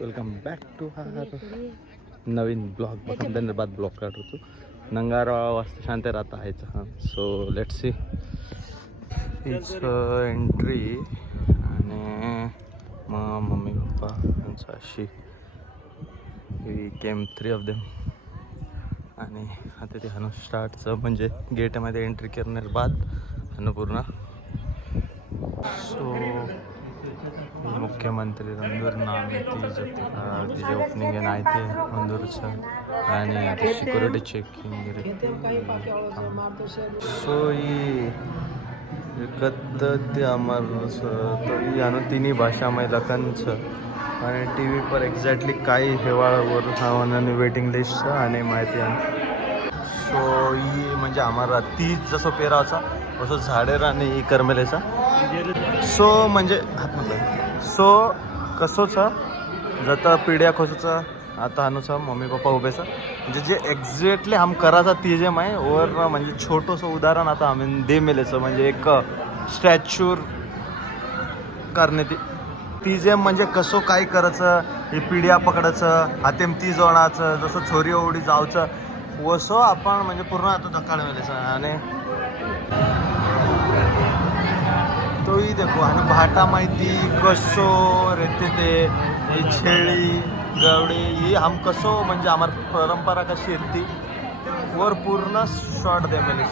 Welcome back to Naveen blog बहुत दिन बाद ब्लॉग काढत होतो. नंगारा वाजता शांत राहता आहेच. हां, so let's see it's entry. आणि मग मम्मी पप्पा यांचं अशी वी केम 3 ऑफ देम. आणि आता ते हनु स्टार्टचं म्हणजे गेटमध्ये एंट्री करणार बाद अन्नपूर्णा. सो मुख्यमंत्री रणधीर नामेती तिचे ओपनिंग आहे नाही ते मंदूरचं. आणि आता सिक्युरिटी चेकिंग. सो ही विकत ते आम्हाला यानं तिन्ही भाषामध्ये लखनचं. आणि टी व्ही पर एक्झॅक्टली काही हिवाळावर हवानाने वेटिंग लिस्ट आणि माहिती आहे. सो ही म्हणजे आम्हाला ती जसं पेराचा असं झाडेर आणि करमेलेचा. सो म्हणजे सो कसोचा जाता पिढ्या कसोचा आता हानुचा मम्मी पप्पा उभेचा म्हणजे जे एक्झॅक्टली आम करायचा ती जे माय वर म्हणजे छोटंसं उदाहरण आता आम्ही दे मेलेचं म्हणजे एक स्टॅच्यूर करणे ती जे म्हणजे कसं काय करायचं हे पिढ्या पकडायचं हातेम ती जोडायचं जसं छोरी ओवडी जावचं वसो आपण म्हणजे पूर्ण आता धक्काळ मेलेचं. आणि तोही देखो आणि भाटा माहिती कसो रेते ते ही छेळी गवडी ही आम कसो म्हणजे आम्हाला परंपरा कशी येते ती वर पूर्ण शॉर्ट दे मेले.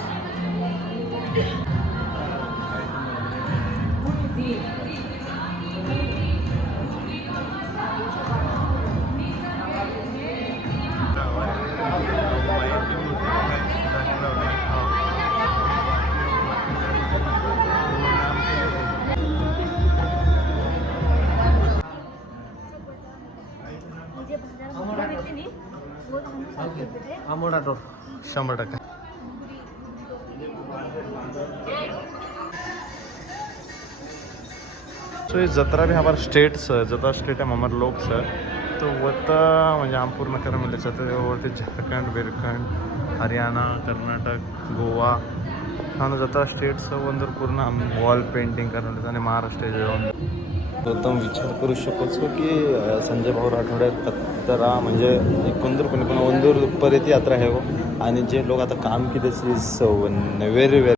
आमोडा टोर 100%. सो ये जत्रा भी हमारा स्टेट सर जत्रा स्टेट है हमारे लोग सर तो वता म्हणजे आम पूर्ण करा मिळले जातं वरती झारखंड बिरखंड हरियाणा कर्नाटक गोवा हा जत्रा स्टेटचं वंदर पूर्ण आम वॉल पेंटिंग करणार आणि महाराष्ट्र जाऊन उत्तम विचार करू शकतो की संजय भाऊ आठवड्यात कत्तरा म्हणजे एकंदर कोणी पण वंदूर पर्यंत यात्रा आहे. आणि जे लोक आता काम केले इज व्हेरी व्हेरी